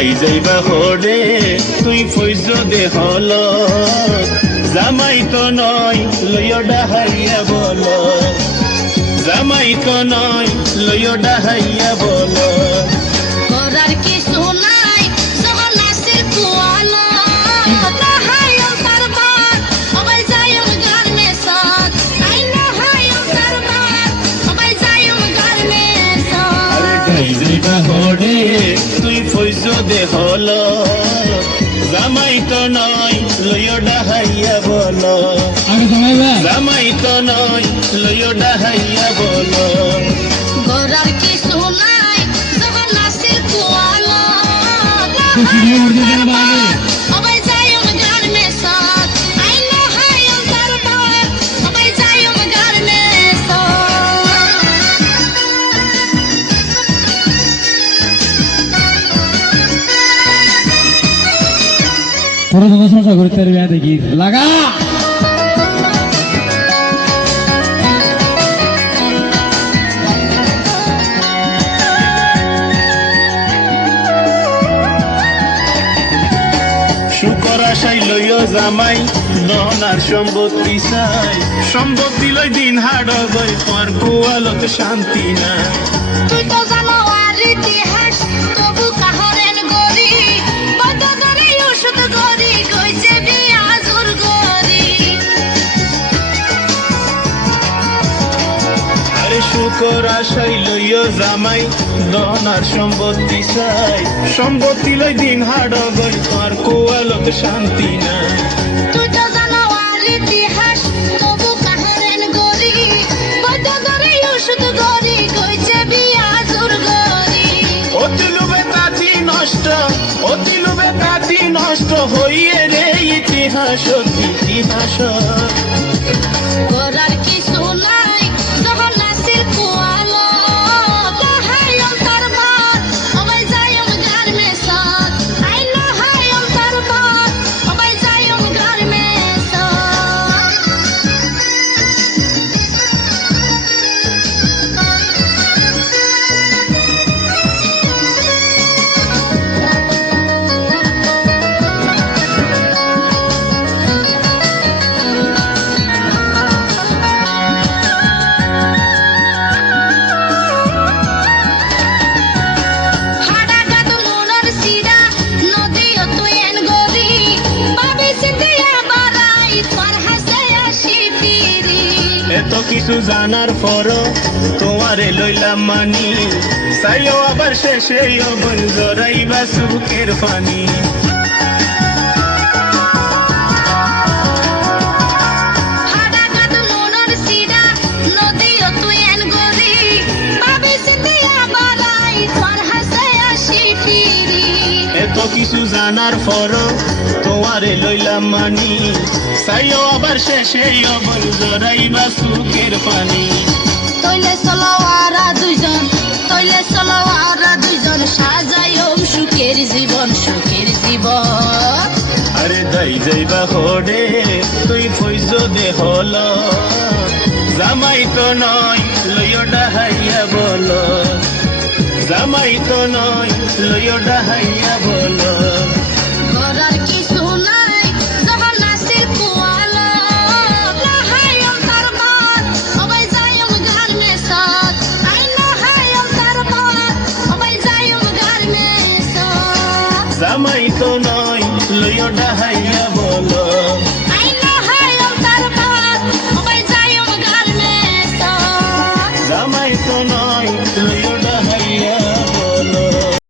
দাই যাইবা হরে তুই ফৈজ দে হল জামাই তো নয় লইয় ডাহাইয়া বল জামাই তো নয় লইয় ডাহাইয়া বল করার কিছু নাই যখন নাসির কুয়ালো তাহাই তারবার সবাই যায় গার্মেন্টস আই না হাই তারবার সবাই যায় গার্মেন্টস আরে দাই যাইবা হরে তুই ফৈজ দে হল জামাই তো নয় লইয় ডাহাইয়া বল জামাই তো নয় লইয় ডাহাইয়া বল করার কিছু নাই যখন নাসির কুয়ালো সবাই যায় গার্মেন্টস আই না হাই তারবার সবাই যায় গার্মেন্টস थोड़ा सा समझा करो तेरे याद है गीत लगा শুকর আশাই লইয় জামাই দহনার সম্পত্তি চাই সম্পত্তি লই দিন হাড় গই তোর কুয়ালত শান্তি না তুই তো জানো আর ইতিহাস তবু কাহরেন গরি বদদরে ওষুধ গরি কইছে বিয়া জোর গরি আরে শুকর আশাই লইয় জামাই দহনার সম্পত্তি চাই সম্পত্তি লই দিন হাড় গই তোর কুয়ালত শান্তি না তুই তো জানো আর ইতিহাস তবু কাহরেন গরি বদদরে ওষুধ গরি কইছে বিয়া জোর গরি অতি লোভে তাঁতি নষ্ট হইয়ে রে ইতিহাস ইতিহাস করার কিছু নাই যখন নাসির কুয়ালো তাহাই তারবার সবাই যায় গার্মেন্টস আই না হাই তারবার সবাই যায় গার্মেন্টস এত কিছু জানার পরও তোমারে লইলাম মানি চাইও আবার শেষে অবন জরাইবা সুখের পানি এত কিছু জানার পরও তোমারে লইলাম মানি চাইও আবার শেষে অবন জরাইবা সুখের পানি তইলে চলো আরা দুইজন সাজাই সুখের জীবন আরে দাই যাইবা হরে তুই ফৈজ দে হল জামাই তো নয় লইয় ডাহাইয়া বল জামাই তো নয় লইয় ডাহাইয়া বল করার কিছু নাই যখন নাসির কুয়ালো তাহাই তারবার সবাই যায় গার্মেন্টস আই না হাই তারবার সবাই যায় গার্মেন্টস জামাই তো নয় লইয় ডাহাইয়া বল